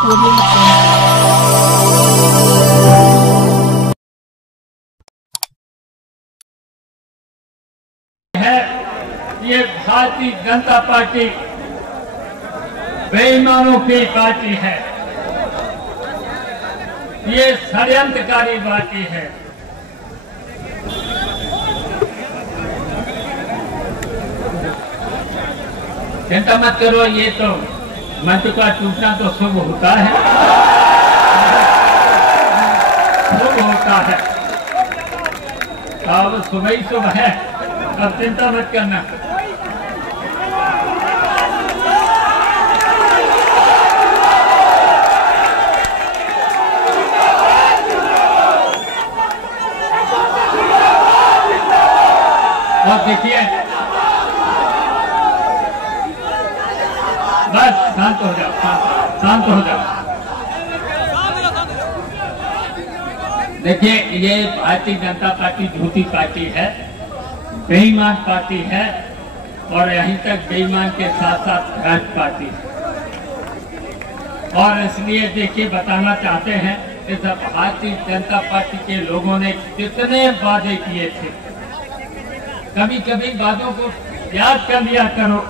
है ये भारतीय जनता पार्टी बेईमानों की पार्टी है, ये षड्यंत्रकारी पार्टी है। चिंता मत करो, ये तो मंच का टूटना तो शुभ होता है, शुभ होता है। अब सुबह ही शुभ है, अब चिंता मत करना। और देखिए, बस शांत हो जाओ, शांत हो जाओ। देखिए, ये भारतीय जनता पार्टी झूठी पार्टी है, बेईमान पार्टी है, और यहीं तक बेईमान के साथ साथ भ्रष्ट पार्टी है। और इसलिए देखिए, बताना चाहते हैं कि सब भारतीय जनता पार्टी के लोगों ने कितने वादे किए थे। कभी कभी वादों को याद कर लिया करो।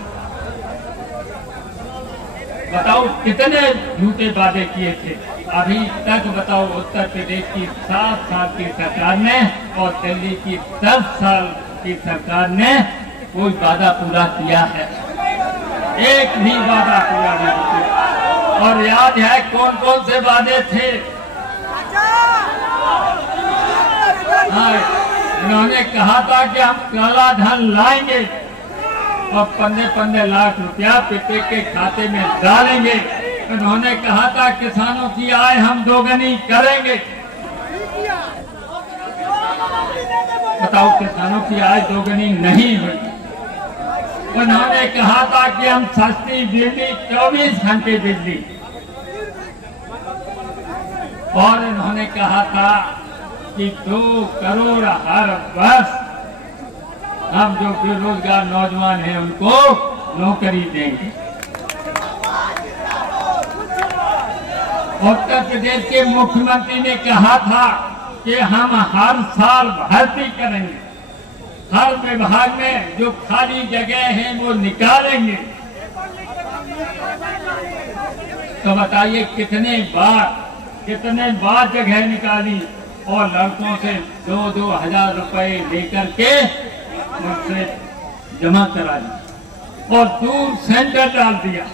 बताओ कितने झूठे वादे किए थे। अभी तक बताओ, उत्तर प्रदेश की 7 साल की सरकार ने और दिल्ली की 10 साल की सरकार ने कोई वादा पूरा किया है? एक भी वादा पूरा नहीं किया। और याद है कौन कौन से वादे थे? हाँ, उन्होंने कहा था कि हम काला धन लाएंगे और 15-15 लाख रुपया प्रत्येक के खाते में डालेंगे। उन्होंने कहा था किसानों की आय हम दोगुनी करेंगे। बताओ, किसानों की आय दोगुनी नहीं हुई। उन्होंने कहा था कि हम सस्ती बिजली, 24 घंटे बिजली, और उन्होंने कहा था कि 2 करोड़ हर वर्ष हम जो बेरोजगार नौजवान हैं उनको नौकरी देंगे। उत्तर प्रदेश के मुख्यमंत्री ने कहा था कि हम हर साल भर्ती करेंगे, हर विभाग में जो खाली जगह हैं वो निकालेंगे। तो बताइए कितने बार जगह निकाली और लड़कों से 2-2 हजार रुपए लेकर के उनसे जमा करा दी और दूर सेंटर डाल दिया।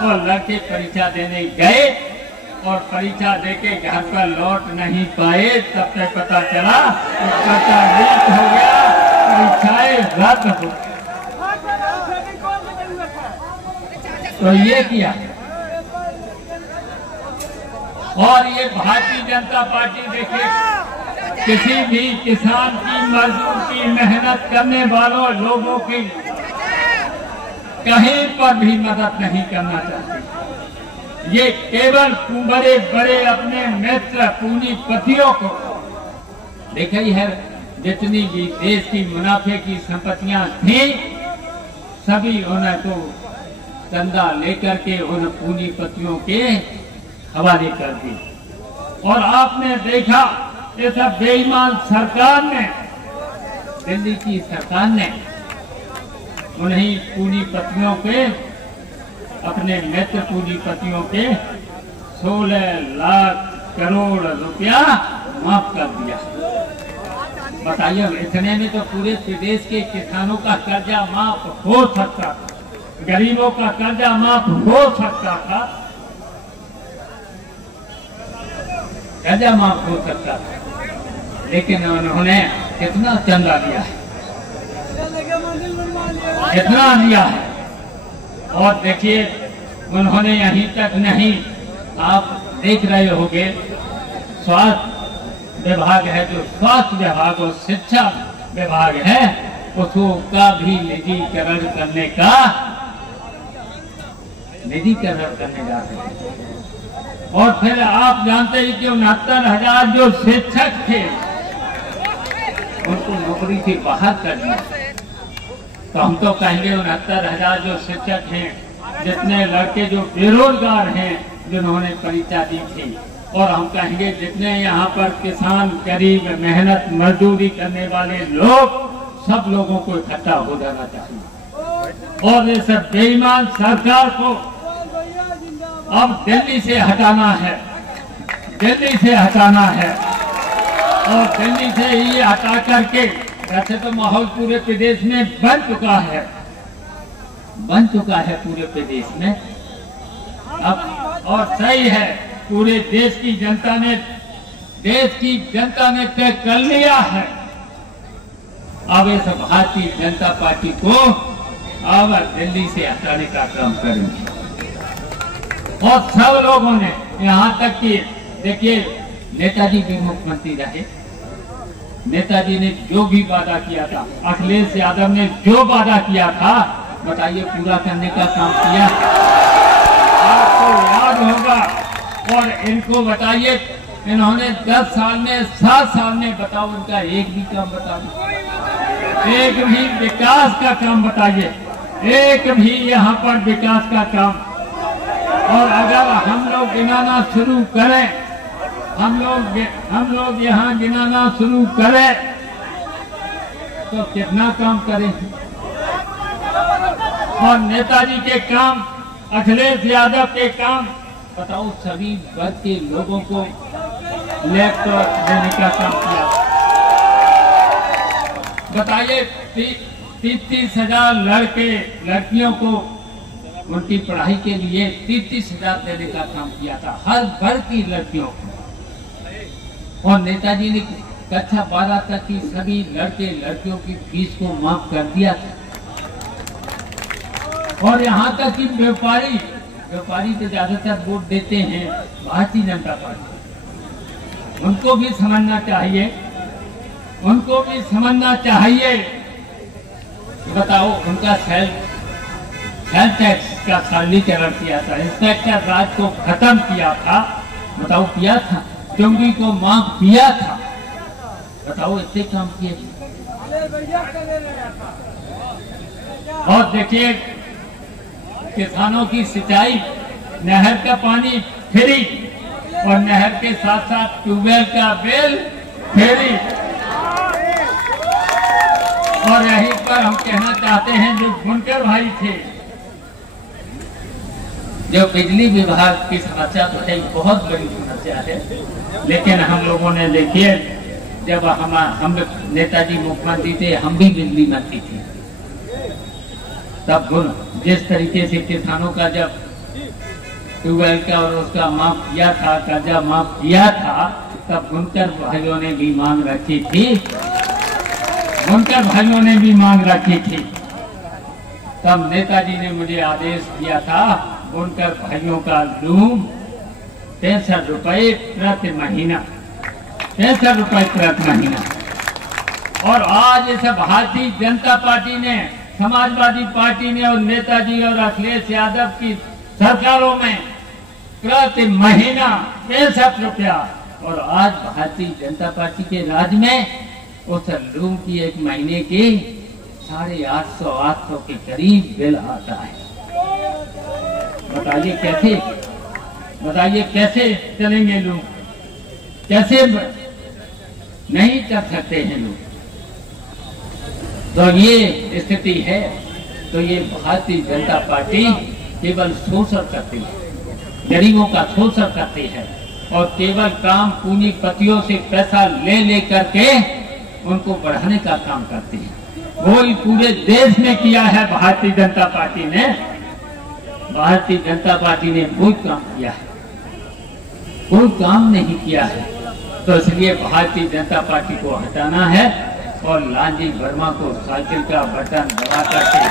और लड़के परीक्षा देने गए और परीक्षा देके घर पर लौट नहीं पाए। तब तक पता चला पर्चा लीक हो गया, परीक्षाएं रद्द हो गई। तो ये किया। और ये भारतीय जनता पार्टी देखिए, किसी भी किसान की, मजदूर की, मेहनत करने वालों लोगों की कहीं पर भी मदद नहीं करना चाहती। ये केवल बड़े बड़े अपने मित्र पूंजीपतियों को देखी है। जितनी भी देश की मुनाफे की संपत्तियां थी, सभी उन्हें तो चंदा लेकर के उन पूंजीपतियों के हवाले कर दी। और आपने देखा, ये सब बेईमान सरकार ने, दिल्ली की सरकार ने उन्हीं पूंजीपतियों के, अपने मित्र पूंजीपतियों के 16 लाख करोड़ रुपया माफ कर दिया। बताइए, इतने में तो पूरे प्रदेश के किसानों का कर्जा माफ हो सकता था, गरीबों का कर्जा माफ हो सकता था, कर्जा माफ हो सकता था। लेकिन उन्होंने कितना चंदा लिया है, कितना लिया है। और देखिए, उन्होंने यहीं तक नहीं, आप देख रहे होंगे, स्वास्थ्य विभाग है, जो स्वास्थ्य विभाग और शिक्षा विभाग है, उसको का भी निजीकरण करने जाते हैं। और फिर आप जानते हैं कि 69,000 जो शिक्षक थे उनको नौकरी से बाहर कर दिया। तो हम तो कहेंगे 69,000 जो शिक्षक हैं, जितने लड़के जो बेरोजगार हैं, जिन्होंने परीक्षा दी थी। और हम कहेंगे जितने यहाँ पर किसान, गरीब, मेहनत मजदूरी करने वाले लोग, सब लोगों को इकट्ठा हो जाना चाहिए और ये सब बेईमान सरकार को अब दिल्ली से हटाना है, दिल्ली से हटाना है। और दिल्ली से ये हटा करके, वैसे तो माहौल पूरे प्रदेश में बन चुका है पूरे प्रदेश में अब, और सही है, पूरे देश की जनता ने तय कर लिया है। अब इस भारतीय जनता पार्टी को अब दिल्ली से हटाने का काम करेंगे। और सब लोगों ने, यहाँ तक कि देखिए नेताजी भी मुख्यमंत्री रहे, नेताजी ने जो भी वादा किया था, अखिलेश यादव ने जो वादा किया था, बताइए पूरा करने का काम किया? आपको याद होगा। और इनको बताइए, इन्होंने 10 साल में, 7 साल में, बताओ उनका एक भी काम बताइए, एक भी विकास का काम बताइए, एक भी यहाँ पर विकास का काम। और अगर हम लोग गिनाना शुरू करें, हम लोग यहाँ गिनाना शुरू करें तो कितना काम करें। और नेताजी के काम, अखिलेश यादव के काम, बताओ सभी वर्ग के लोगों को लैपटॉप देने का काम किया। बताइए 30,000 लड़के लड़कियों को उनकी पढ़ाई के लिए 30,000 देने का काम किया था, हर वर्ग की लड़कियों को। और नेताजी ने कक्षा 12 तक की सभी लड़के लड़कियों की फीस को माफ कर दिया था। और यहाँ तक कि व्यापारी तो ज्यादातर वोट देते हैं भारतीय जनता पार्टी, उनको भी समझना चाहिए, बताओ उनका सेल्फ टैक्स का सरलीकरण किया था, इंस्पेक्टर राज को खत्म किया था, बताओ किया था, चुंगी को माफ किया था, बताओ इतने काम किए। और देखिए किसानों की सिंचाई, नहर का पानी फ्री, और नहर के साथ साथ ट्यूबवेल का बिल फ्री। और यहीं पर हम कहना चाहते हैं, जो बुनकर भाई थे, जो बिजली विभाग की समस्या तो है, बहुत बड़ी समस्या है, लेकिन हम लोगों ने देखिए, जब हम नेताजी मुख्यमंत्री थे, हम भी बिजली मंत्री थे, तब जिस तरीके से किसानों का जब ट्यूबवेल का और उसका माफ किया था, कर्जा माफ किया था, तब बुनकर भाइयों ने भी मांग रखी थी, तब नेताजी ने मुझे आदेश दिया था, बुनकर भाइयों का लूम 63 रुपए प्रति महीना, 63 रुपए प्रति महीना। और आज इस भारतीय जनता पार्टी ने, समाजवादी पार्टी ने और नेताजी और अखिलेश यादव की सरकारों में प्रति महीना 63 रुपया, और आज भारतीय जनता पार्टी के राज में उस लूम की एक महीने की 850 के करीब बिल आता है। बताइए कैसे चलेंगे लोग, कैसे नहीं चल सकते हैं लोग। तो ये स्थिति है। तो ये भारतीय जनता पार्टी केवल शोषण करती है, गरीबों का शोषण करती है, और केवल काम पूंजीपतियों से पैसा ले करके उनको बढ़ाने का काम करती है। वो पूरे देश में किया है भारतीय जनता पार्टी ने। भारतीय जनता पार्टी ने कोई काम किया है, कोई काम नहीं किया है। तो इसलिए भारतीय जनता पार्टी को हटाना है और लालजी वर्मा को साइकिल का बटन दबा करके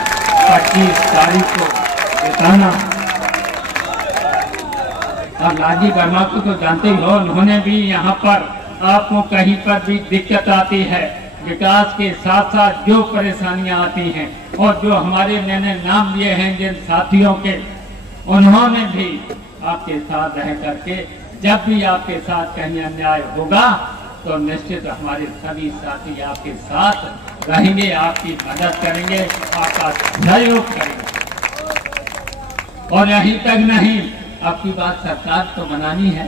25 तारीख को जिताना। और लालजी वर्मा को तो जानते ही हो, उन्होंने भी यहाँ पर आपको कहीं पर भी दिक्कत आती है, विकास के साथ साथ जो परेशानियां आती हैं, और जो हमारे मैंने नाम लिए हैं जिन साथियों के, उन्होंने भी आपके साथ रह करके, जब भी आपके साथ कहीं अन्याय होगा तो निश्चित हमारे सभी साथी आपके साथ रहेंगे, आपकी मदद करेंगे, आपका सहयोग करेंगे। और यहीं तक नहीं, अब की बात सरकार तो बनानी है,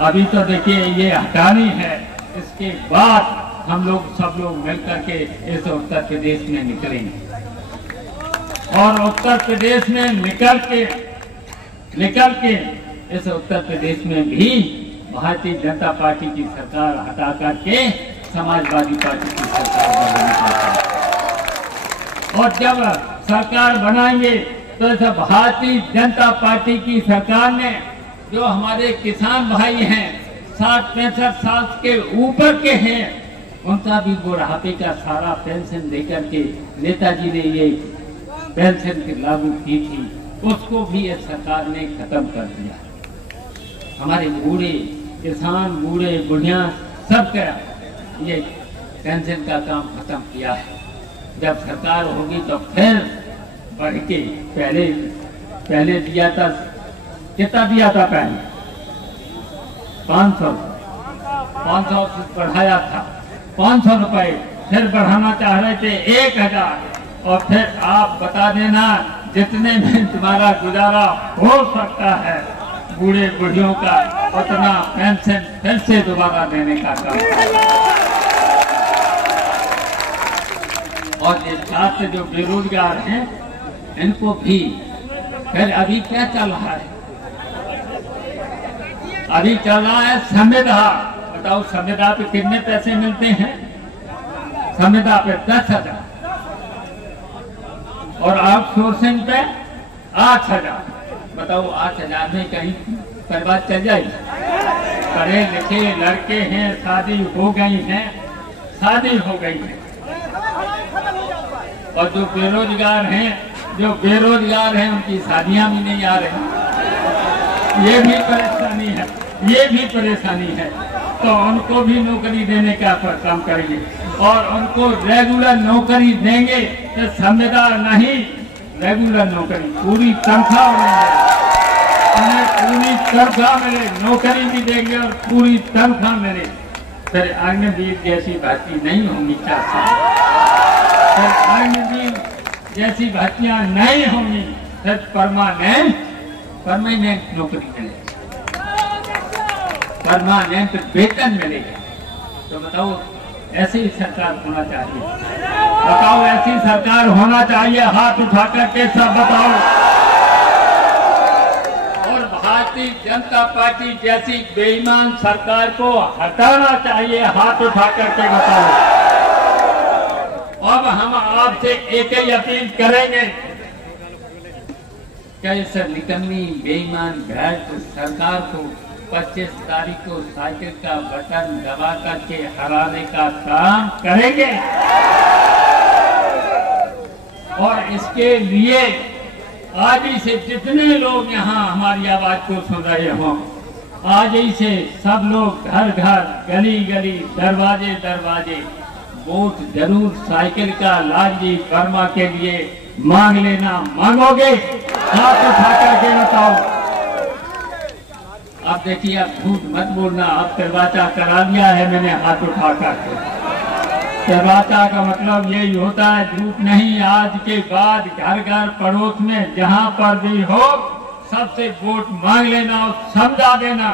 अभी तो देखिए ये हटानी है, इसके बाद हम लोग सब लोग मिलकर के इस उत्तर प्रदेश में निकलेंगे और उत्तर प्रदेश में निकल के इस उत्तर प्रदेश में भी भारतीय जनता पार्टी की सरकार हटा करके समाजवादी पार्टी की सरकार बनानी चाहिए। और जब सरकार बनाएंगे तो ऐसा भारतीय जनता पार्टी की सरकार ने जो हमारे किसान भाई हैं 60-65 साल के ऊपर के हैं उनका भी बुढ़ापे का सारा पेंशन देकर के नेताजी ने ये पेंशन लागू की थी, उसको भी ये सरकार ने खत्म कर दिया। हमारे बूढ़े किसान बूढ़े बुढ़िया सबका ये पेंशन का काम खत्म किया है। जब सरकार होगी तो फिर बढ़ के पहले दिया था, कितना दिया था पहले 500 से बढ़ाया था 500 रुपए, फिर बढ़ाना चाह रहे थे 1000 और फिर आप बता देना जितने में तुम्हारा गुजारा हो सकता है बूढ़े बुढ़ियों का उतना पेंशन फिर से दोबारा देने का काम। और ये छात्र जो बेरोजगार हैं इनको भी फिर अभी क्या चल रहा है, अभी चल रहा है संविदा। बताओ संविदा पे कितने पैसे मिलते हैं? संविदा पे 10,000 और आउटसोर्सिंग पे 8,000। बताओ 8,000 में कहीं परिवार चल जाएगी? पढ़े लिखे लड़के हैं, शादी हो गई है और जो बेरोजगार हैं उनकी शादियां भी नहीं आ रही। ये भी परेशानी है तो उनको भी नौकरी देने का काम करेंगे और उनको रेगुलर नौकरी देंगे तो संविदा नहीं, रेगुलर नौकरी पूरी तनख्वाह उन्हें पूरी तनख्वाह मिले, नौकरी भी देंगे और पूरी तनख्वाह मिले। फिर अग्निवीर जैसी भर्ती नहीं होंगी 4 साल, फिर अग्निवीर जैसी भर्तियां नहीं होंगी, फिर परमानेंट नौकरी मिलेगी, परमानेंट वेतन मिलेगा। तो बताओ ऐसी सरकार होना चाहिए, बताओ ऐसी सरकार होना चाहिए, हाथ उठा करके सब बताओ। और भारतीय जनता पार्टी जैसी बेईमान सरकार को हटाना चाहिए, हाथ उठा करके बताओ। अब हम आपसे एक ही अपील करेंगे कैसे निकम्मी बेईमान भ्रष्ट सरकार को 25 तारीख को साइकिल का बटन दबा करके हराने का काम करेंगे। और इसके लिए आज ही से जितने लोग यहाँ हमारी आवाज को सुन रहे हों, आज ही से सब लोग घर घर गली गली दरवाजे दरवाजे वोट जरूर साइकिल का लालजी वर्मा के लिए मांग लेना। मांगोगे? हाथ उठा करके बताओ। अब देखिए अब झूठ मत बोलना, अब निर्वाचा करा दिया है मैंने हाथ उठा करके। निर्वाचा का मतलब यही होता है, झूठ नहीं। आज के बाद घर घर पड़ोस में जहाँ पर भी हो सबसे वोट मांग लेना और समझा देना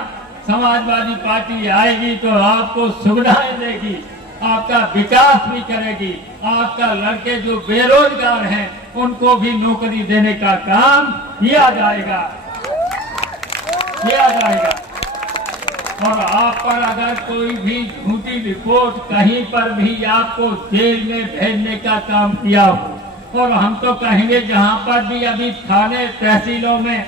समाजवादी पार्टी आएगी तो आपको सुविधाएं देगी, आपका विकास भी करेगी, आपका लड़के जो बेरोजगार हैं उनको भी नौकरी देने का काम किया जाएगा। और आप पर अगर कोई भी झूठी रिपोर्ट कहीं पर भी आपको जेल में भेजने का काम किया हो, और हम तो कहेंगे जहां पर भी अभी थाने तहसीलों में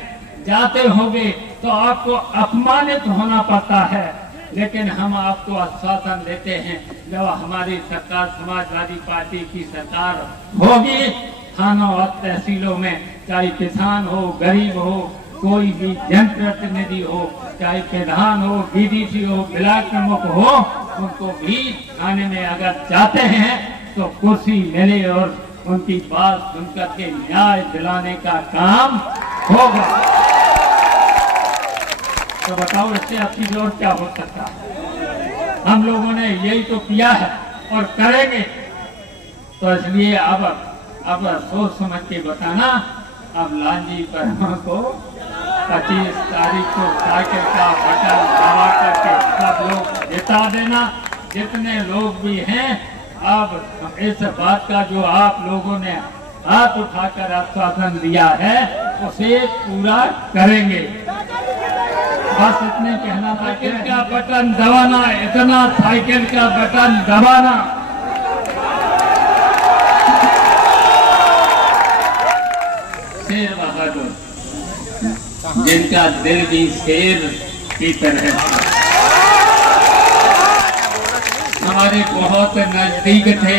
जाते होंगे तो आपको अपमानित होना पड़ता है, लेकिन हम आपको आश्वासन देते हैं जब हमारी सरकार समाजवादी पार्टी की सरकार होगी, थानों और तहसीलों में चाहे किसान हो, गरीब हो, कोई भी जनप्रतिनिधि हो, चाहे प्रधान हो, बीडीसी हो, ब्लॉक प्रमुख हो, उनको भी थाने में अगर जाते हैं तो कुर्सी मिले और उनकी बात सुनकर के न्याय दिलाने का काम होगा। तो बताओ इससे आपकी और क्या हो सकता है? हम लोगों ने यही तो किया है और करेंगे। तो इसलिए अब सोच समझ के बताना। अब लालजी वर्मा को 25 तारीख को साइकिल का बटन दबा करके सब लोग जिता देना। जितने लोग भी हैं, अब इस बात का जो आप लोगों ने हाथ उठाकर आश्वासन दिया है उसे पूरा करेंगे। बस इतने कहना था। साइकिल का बटन दबाना, इतना साइकिल का बटन दबाना। शेर बहादुर, जिनका दिल भी शेर की तरह है, हमारे बहुत नजदीक थे।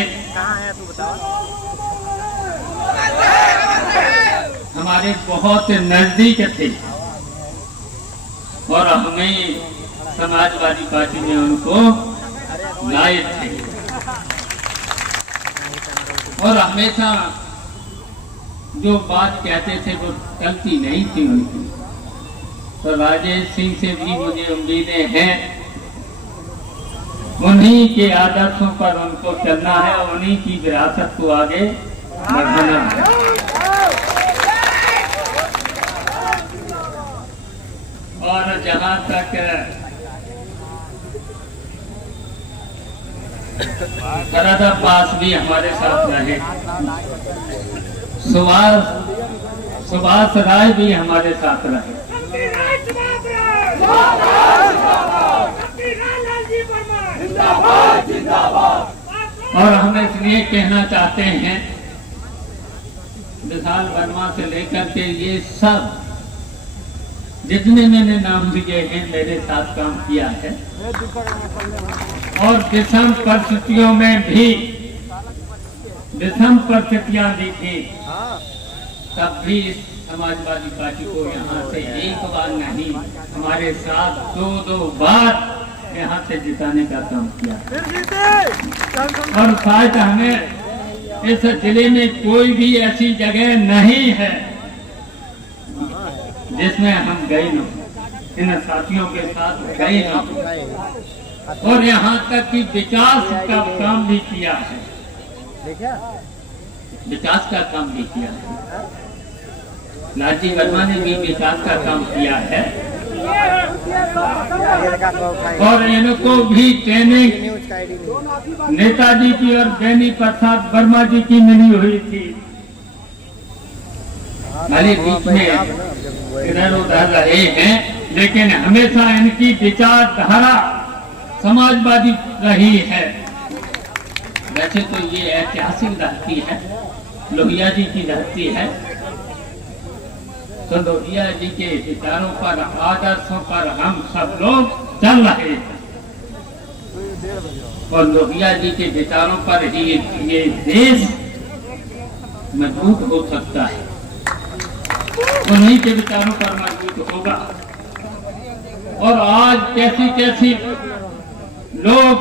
हमारे बहुत नजदीक थे और हमें समाजवादी पार्टी में उनको लाए थे और हमेशा जो बात कहते थे वो चलती नहीं थी उनकी। तो राजेश सिंह से भी मुझे उम्मीदें हैं, उन्हीं के आदर्शों पर उनको चलना है, उन्हीं की विरासत को आगे बढ़ाना है। और जहां तक करदा पास भी हमारे साथ रहे, सुभाष राय भी हमारे साथ रहे और हम इसलिए कहना चाहते हैं, विशाल वर्मा से लेकर के ये सब जितने मैंने नाम लिए हैं मेरे साथ काम किया है और विषम परिस्थितियों में भी, विषम परिस्थितियां दी थी, तब भी समाजवादी पार्टी को यहाँ से एक बार नहीं, हमारे साथ दो बार यहाँ से जिताने का काम किया। और शायद हमें इस जिले में कोई भी ऐसी जगह नहीं है जिसमें हम गए न, इन साथियों के साथ गए न, और यहाँ तक कि विकास का काम भी किया है, विकास का काम भी किया है। लालजी वर्मा ने भी विकास का काम किया है और इनको भी ट्रेनिंग नेताजी की और बेनी प्रसाद वर्मा जी की मिली हुई थी। भले बीच में इधर उधर रहे हैं, लेकिन हमेशा इनकी विचारधारा समाजवादी रही है। वैसे तो ये ऐतिहासिक धरती है, लोहिया जी की धरती है, तो लोहिया जी के विचारों पर, आदर्शों पर हम सब लोग चल रहे हैं और लोहिया जी के विचारों पर ही ये देश मजबूत हो सकता है, उन्हीं के विचारों पर मजबूत होगा। और आज कैसी कैसी लोग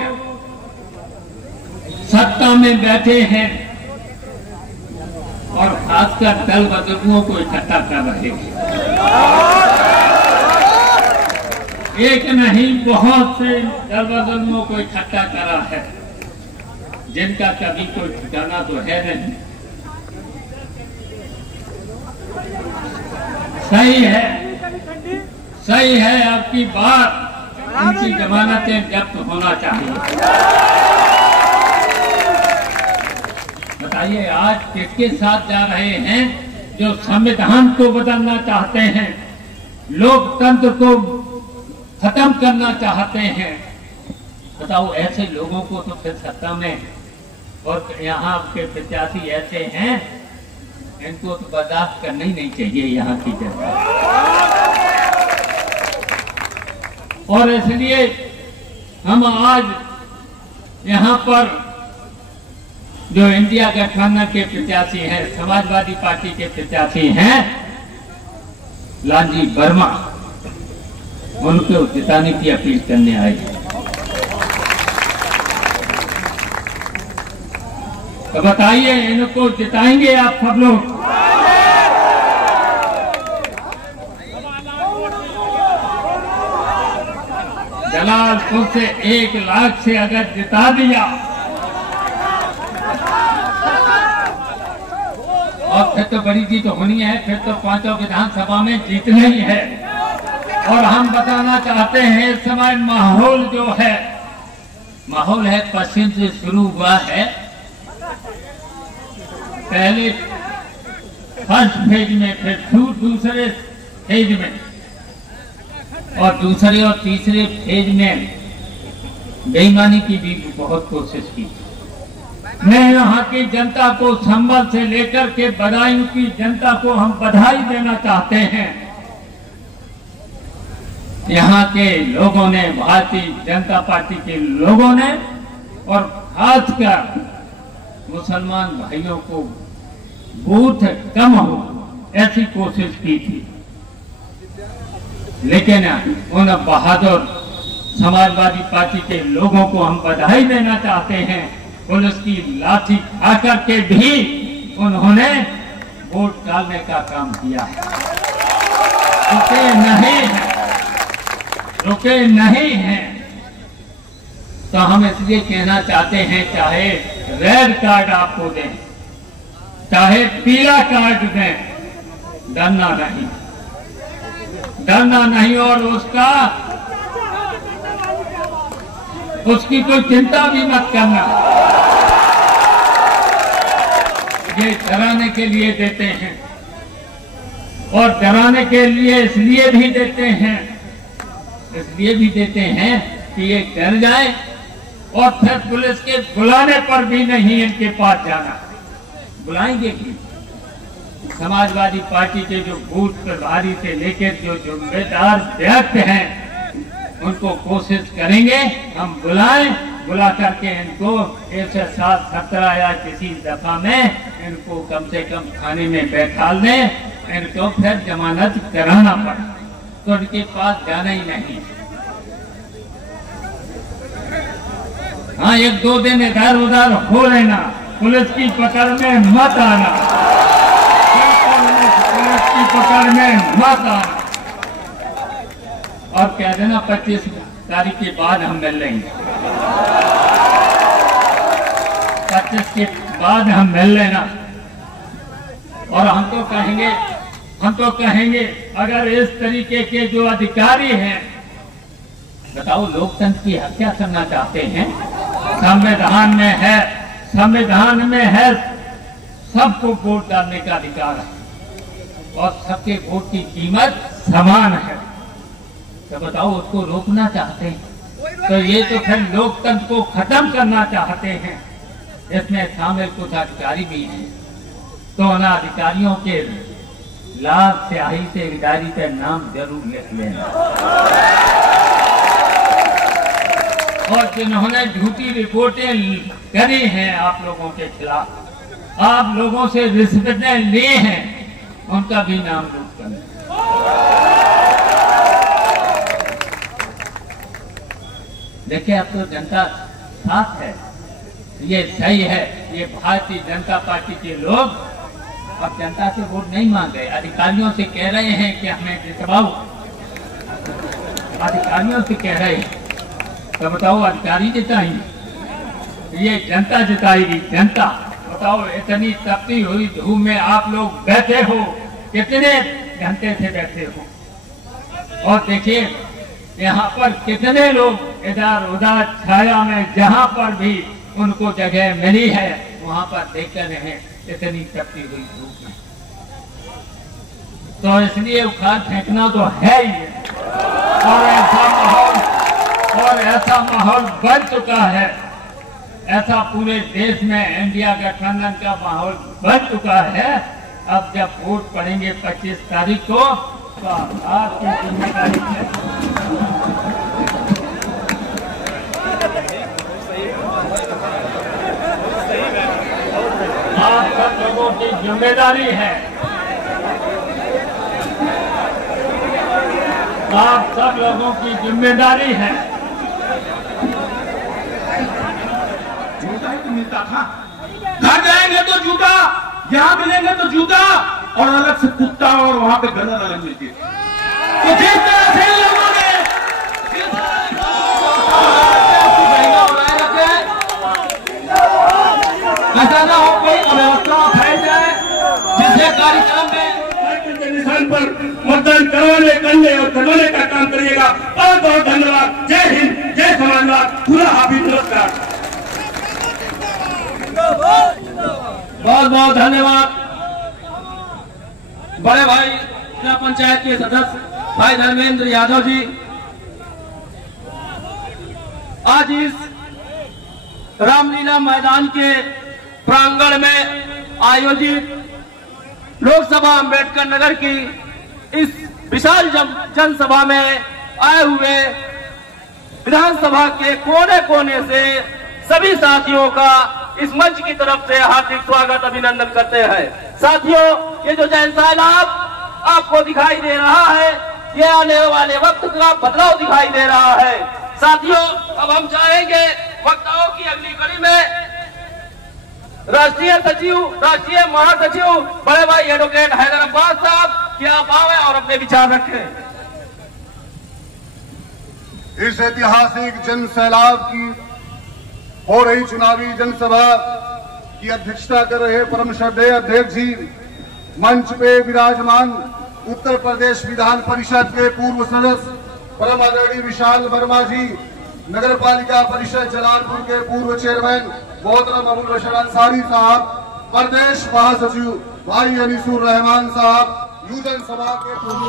सत्ता में बैठे हैं और खासकर दल बदलुओं को इकट्ठा कर रहे हैं। एक नहीं, बहुत से दल बदलुओं को इकट्ठा करा है, जिनका कभी कोई ठिकाना तो है नहीं। सही है आपकी बात, उनकी जमानतें जब्त होना चाहिए। बताइए आज किसके साथ जा रहे हैं जो संविधान को बदलना चाहते हैं, लोकतंत्र को खत्म करना चाहते हैं। बताओ, ऐसे लोगों को तो फिर सत्ता में, और यहाँ के प्रत्याशी ऐसे हैं, इनको तो बर्दाश्त करना ही नहीं चाहिए यहाँ की जनता। और इसलिए हम आज यहाँ पर जो इंडिया गठबंधन के प्रत्याशी हैं, समाजवादी पार्टी के प्रत्याशी हैं लालजी वर्मा, उनको जिताने की अपील करने आए। तो बताइए, इनको जिताएंगे आप सब लोग? जलालपुर से 1 लाख से अगर जिता दिया और फिर तो बड़ी जीत होनी है, फिर तो 5 विधानसभा में जीतना ही है। और हम बताना चाहते हैं इस समय माहौल जो है, माहौल है पश्चिम से शुरू हुआ है। पहले फर्स्ट फेज में, फिर दूसरे फेज में, और दूसरे और तीसरे फेज में बेईमानी की भी बहुत कोशिश की। मैं यहाँ की जनता को, संभल से लेकर के बदायूं की जनता को हम बधाई देना चाहते हैं। यहाँ के लोगों ने, भारतीय जनता पार्टी के लोगों ने, और खासकर मुसलमान भाइयों को बूथ कम हो ऐसी कोशिश की थी, लेकिन उन बहादुर समाजवादी पार्टी के लोगों को हम बधाई देना चाहते हैं। पुलिस की लाठी खाकर के भी उन्होंने वोट डालने का काम किया है। रुके नहीं हैं। तो हम इसलिए कहना चाहते हैं, चाहे रेड कार्ड आपको दें, चाहे पीला कार्ड दें, डरना नहीं, और उसकी कोई चिंता भी मत करना। ये डराने के लिए देते हैं, और डराने के लिए इसलिए भी देते हैं कि ये डर जाए, और फिर पुलिस के बुलाने पर भी नहीं इनके पास जाना। बुलाएंगे कि समाजवादी पार्टी के जो बूथ प्रभारी से लेकर जो जिम्मेदार व्यक्ति हैं, उनको कोशिश करेंगे हम बुला करके इनको 117 या किसी दफा में इनको कम से कम थाने में बैठा दें, इनको फिर जमानत कराना पड़ा, तो इनके पास जाना ही नहीं। हाँ, 1-2 दिन इधर उधर हो लेना, पुलिस की पकड़ में मत आना, पुलिस की पकड़ में मत आना, और कह देना 25 तारीख के बाद हम मिल लेंगे। 25 के बाद हम मिल लेना। और हम तो कहेंगे अगर इस तरीके के जो अधिकारी हैं, बताओ, लोकतंत्र की हत्या करना चाहते हैं। संविधान में है सबको वोट डालने का अधिकार है, और सबके वोट की कीमत समान है। तो बताओ, उसको रोकना चाहते हैं, तो ये तो फिर लोकतंत्र को खत्म करना चाहते हैं। इसमें शामिल कुछ अधिकारी भी हैं, तो उन अधिकारियों के लाल स्याही से डायरी पे नाम जरूर लिख लेना। और जिन्होंने झूठी रिपोर्टें करी हैं आप लोगों के खिलाफ, आप लोगों से रिश्वतें ली हैं, उनका भी नाम नोट करें। देखिए, अब तो जनता साथ है, ये सही है। ये भारतीय जनता पार्टी के लोग अब जनता से वोट नहीं मांग रहे, अधिकारियों से कह रहे हैं कि हमें जितवाओ, अधिकारियों से कह रहे हैं। तो बताओ, अधिकारी जिताएंगे, ये जनता जिताएगी। जनता, बताओ, इतनी तपती हुई धूप में आप लोग बैठे हो, कितने घंटे से बैठे हो, और देखिए यहाँ पर कितने लोग इधर उधर छाया में, जहाँ पर भी उनको जगह मिली है वहाँ पर देखते रहे इतनी तपती हुई धूप में। तो इसलिए उखाड़ फेंकना तो है ही, और ऐसा माहौल बन चुका है, ऐसा पूरे देश में इंडिया गठबंधन का माहौल बन चुका है। अब जब वोट पड़ेंगे 25 तारीख को, तो आपकी जिम्मेदारी है, आप सब लोगों की जिम्मेदारी है, आप सब लोगों की जिम्मेदारी है। जूता ही तो मिलता था, घर जाएंगे तो जूता, यहाँ मिलेंगे तो जूता, और अलग से कुत्ता, और वहाँ पे गदर अलग मिलती है। तो जिस तरह से लोगों ने ऐसा ना हो कोई अव्यवस्था फैल जाए, जिससे कार्यक्रम में पर मतदान करवाने और करवाने का बहुत धन्यवाद बड़े भाई जिला पंचायत के सदस्य भाई धर्मेंद्र यादव जी। आज इस रामलीला मैदान के प्रांगण में आयोजित लोकसभा अंबेडकर नगर की इस विशाल जनसभा में आए हुए विधानसभा के कोने कोने से सभी साथियों का इस मंच की तरफ से हार्दिक स्वागत अभिनंदन करते हैं। साथियों, ये जो जन सैलाब आपको दिखाई दे रहा है, ये आने वाले वक्त का बदलाव दिखाई दे रहा है। साथियों, अब हम चाहेंगे वक्ताओं की अगली कड़ी में राष्ट्रीय महासचिव बड़े भाई एडवोकेट हैदर अब्बास साहब कि आप आए और अपने विचार रखें। इस ऐतिहासिक जन सैलाब की हो रही चुनावी जनसभा की अध्यक्षता कर रहे परम श्रद्धेय अध्यक्ष जी, मंच पे विराजमान उत्तर प्रदेश विधान परिषद के पूर्व सदस्य परम आदरणीय विशाल वर्मा जी, नगर पालिका परिषद जलालपुर के पूर्व चेयरमैन मोहतरम अबुल बशर अंसारी साहब, प्रदेश महासचिव भाई अनीसुर रहमान साहब, युवजन सभा के पूर्व